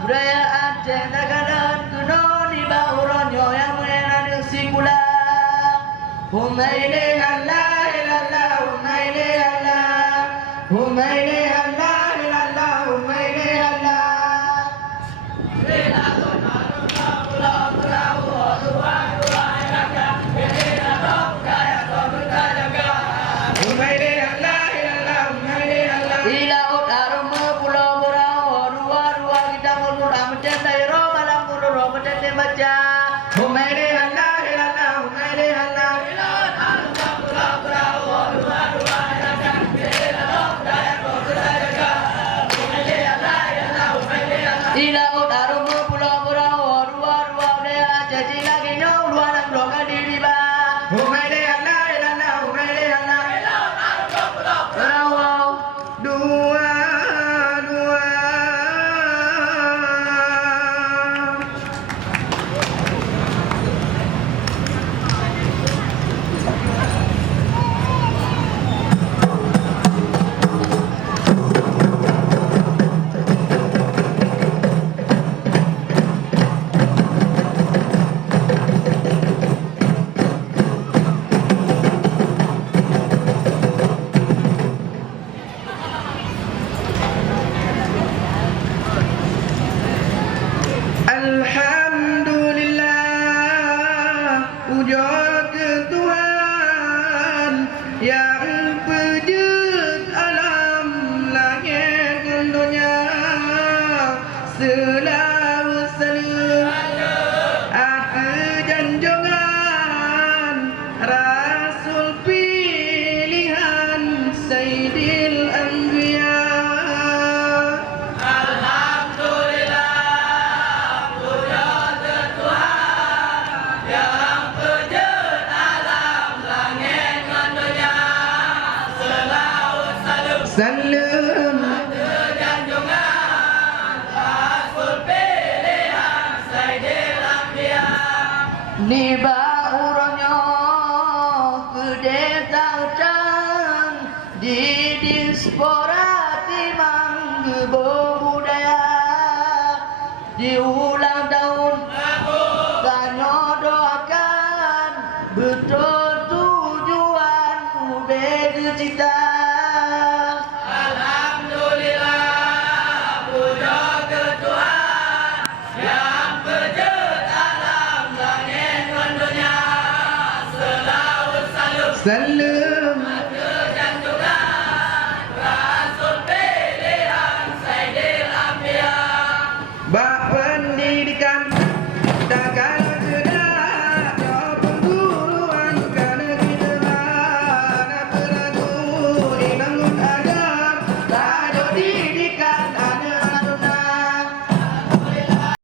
budaya Aceh Nagaran kuno di bauron yo yang Humaili Allah ilallah, humaili Allah, humaili Allah ilallah, humaili Allah. Humaili Allah ilallah, humaili Allah. Ila utarma pulau berau, ruah kita murah mencintai roh malam murah mencintai baca. Humaili Allah ilallah, humaili Allah. Ila utarma pulau berau, ruah dia jadi lagi nyong luar dan blok diri ba. Humaili Allah ilallah, humaili Allah. Berau dua. Alhamdulillah, puja ke Tuhan yang wujud alam langit dan dunia. Selawat salam atas junjungan Rasul pilihan Sayyidil Anbiya. Salam ni baurnya kedetauan di diaspora timang kebudaya di ulang tahun kano doakan betul tujuan ubed cita. Salam